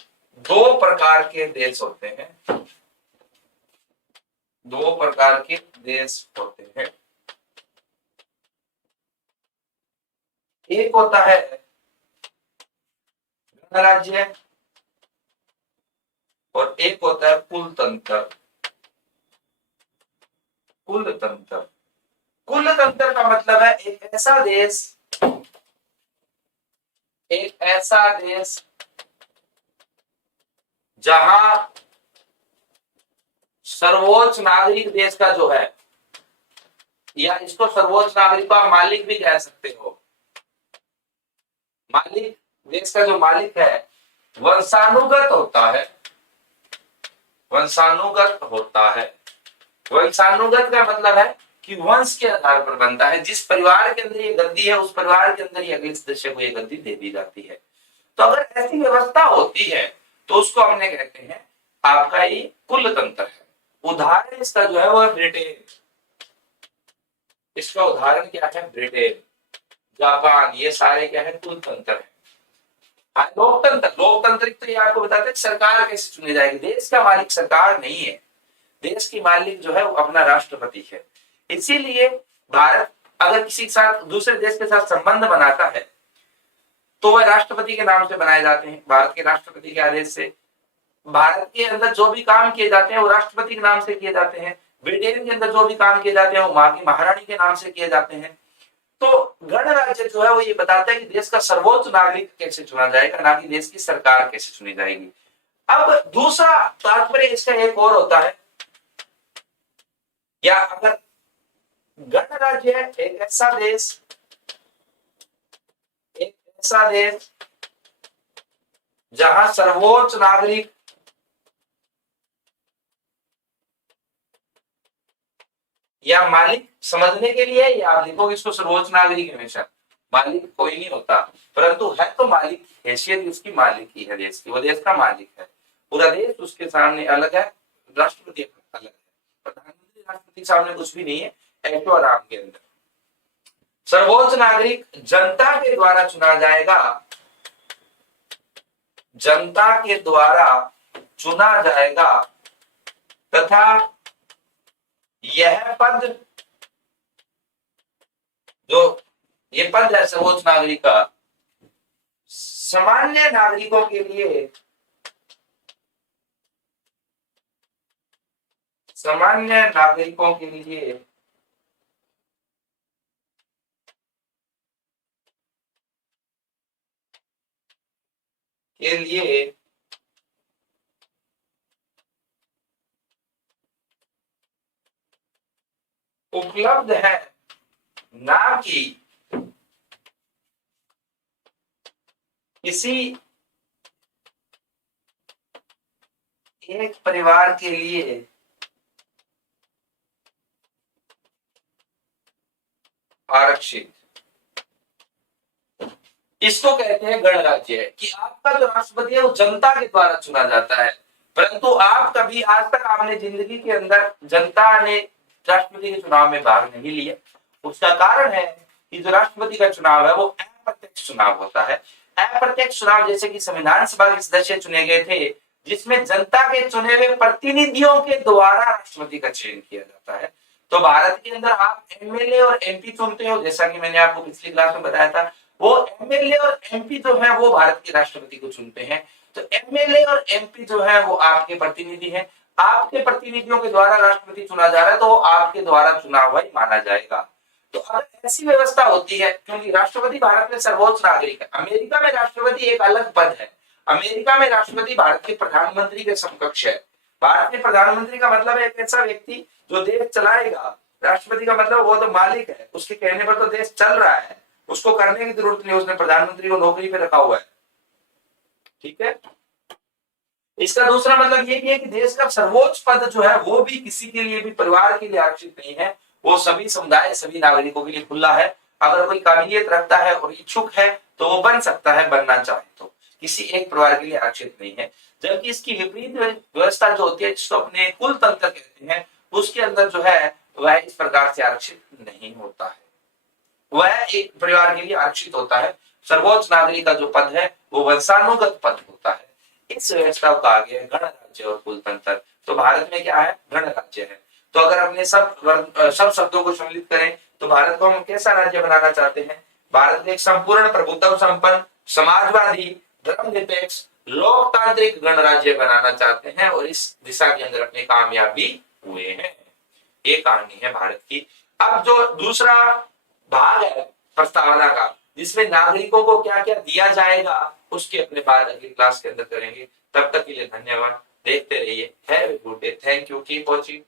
दो प्रकार के देश होते हैं, दो प्रकार के देश होते हैं। एक होता है गणराज्य और एक होता है कुलतंत्र। कुलतंत्र, कुलतंत्र का मतलब है एक ऐसा देश जहां सर्वोच्च नागरिक देश का जो है, या इसको सर्वोच्च नागरिक का मालिक भी कह सकते हो, मालिक देश का जो मालिक है वंशानुगत होता है, वंशानुगत होता है। वंशानुगत का मतलब है कि वंश के आधार पर बनता है, जिस परिवार के अंदर ये गद्दी है उस परिवार के अंदर ही अगले सदस्य को ये गद्दी दे दी जाती है। तो अगर ऐसी व्यवस्था होती है तो उसको हमने कहते हैं आपका ये कुलतंत्र है। उदाहरण इसका जो है वो है ब्रिटेन, इसका उदाहरण क्या है, ब्रिटेन, जापान, ये सारे क्या है, कुलतंत्र है। हाँ, लोकतंत्र, लोकतांत्रिक तो ये आपको बताते हैं सरकार कैसे चुनी जाएगी। देश का मालिक सरकार नहीं है, देश की मालिक जो है वो अपना राष्ट्रपति है। इसीलिए भारत अगर किसी के साथ, दूसरे देश के साथ संबंध बनाता है तो वह राष्ट्रपति के नाम से बनाए जाते हैं, भारत के राष्ट्रपति के आदेश से। भारत के अंदर जो भी काम किए जाते हैं वो राष्ट्रपति के नाम से किए जाते हैं। ब्रिटेन के अंदर जो भी काम किए जाते हैं वो वहां की महारानी के नाम से किए जाते हैं। तो गणराज्य जो है वो ये बताता है कि देश का सर्वोच्च नागरिक कैसे चुना जाएगा, ना कि देश की सरकार कैसे चुनी जाएगी। अब दूसरा तात्पर्य इसका एक और होता है, या अगर गणराज्य एक ऐसा देश जहां सर्वोच्च नागरिक या मालिक, समझने के लिए या आप लिखोगे इसको सर्वोच्च नागरिक, हमेशा मालिक कोई नहीं होता, परंतु है तो मालिक, हैसियत उसकी मालिक की है देश की, वो देश का मालिक है। पूरा देश उसके सामने अलग है, राष्ट्रपति अलग है, प्रधानमंत्री राष्ट्रपति के सामने कुछ भी नहीं है, ऐशो आराम के अंदर। सर्वोच्च नागरिक जनता के द्वारा चुना जाएगा, जनता के द्वारा चुना जाएगा, तथा यह पद, जो ये पद है सर्वोच्च नागरिक का, सामान्य नागरिकों के लिए, सामान्य नागरिकों के लिए उपलब्ध है, ना कि किसी एक परिवार के लिए आरक्षित। इसको कहते हैं गणराज्य, कि आपका जो राष्ट्रपति है वो जनता के द्वारा चुना जाता है, परंतु आप कभी आज तक आपने जिंदगी के अंदर जनता ने राष्ट्रपति के चुनाव में भाग नहीं लिया। उसका कारण है कि जो राष्ट्रपति का चुनाव है वो अप्रत्यक्ष चुनाव होता है। अप्रत्यक्ष चुनाव जैसे कि संविधान सभा के सदस्य चुने गए थे, जिसमें जनता के चुने हुए प्रतिनिधियों के द्वारा राष्ट्रपति का चयन किया जाता है। तो भारत के अंदर आप एमएलए और एमपी चुनते हो, जैसा कि मैंने आपको पिछली क्लास में बताया था। वो एमएलए और एमपी जो है वो भारत के राष्ट्रपति को चुनते हैं। तो एमएलए और एमपी जो है वो आपके प्रतिनिधि हैं। आपके प्रतिनिधियों के द्वारा राष्ट्रपति चुना जा रहा है तो वो आपके द्वारा चुना हुआ ही माना जाएगा। तो अगर ऐसी व्यवस्था होती है, क्योंकि राष्ट्रपति भारत में सर्वोच्च नागरिक है, अमेरिका में राष्ट्रपति एक अलग पद है। अमेरिका में राष्ट्रपति भारत के प्रधानमंत्री के समकक्ष है। भारत में प्रधानमंत्री का मतलब है एक ऐसा व्यक्ति जो देश चलाएगा। राष्ट्रपति का मतलब वो तो मालिक है, उसके कहने पर तो देश चल रहा है, उसको करने की जरूरत नहीं, उसने प्रधानमंत्री को नौकरी पे रखा हुआ है। ठीक है। इसका दूसरा मतलब ये भी है कि देश का सर्वोच्च पद जो है वो भी किसी के लिए भी, परिवार के लिए आरक्षित नहीं है, वो सभी समुदाय सभी नागरिकों के लिए खुला है। अगर कोई काबिलियत रखता है और इच्छुक है तो वो बन सकता है, बनना चाहे तो, किसी एक परिवार के लिए आरक्षित नहीं है। जबकि इसकी विपरीत व्यवस्था जो होती है, जिसको अपने कुल तंत्र कहते हैं, उसके अंदर जो है वह इस प्रकार से आरक्षित नहीं होता है, वह एक परिवार के लिए आरक्षित होता है। सर्वोच्च नागरिक का जो पद है वो वंशानुगत पद होता है। इस व्यवस्था को कहा गया है गणराज्य और कुलतंत्र। तो भारत में क्या है? गणराज्य है। तो अगर अपने सब शब्दों को सम्मिलित करें तो भारत को हम कैसा राज्य बनाना चाहते हैं? भारत में एक संपूर्ण प्रभुत्व संपन्न, समाजवादी, धर्मनिरपेक्ष, लोकतांत्रिक गणराज्य बनाना चाहते हैं और इस दिशा के अंदर अपने कामयाबी हुए हैं। ये कहानी है भारत की। अब जो दूसरा भाग है प्रस्तावना का, जिसमें नागरिकों को क्या क्या दिया जाएगा, उसके अपने बाद अगली क्लास के अंदर करेंगे। तब तक के लिए धन्यवाद, देखते रहिए। Have a good day, thank you, keep watching.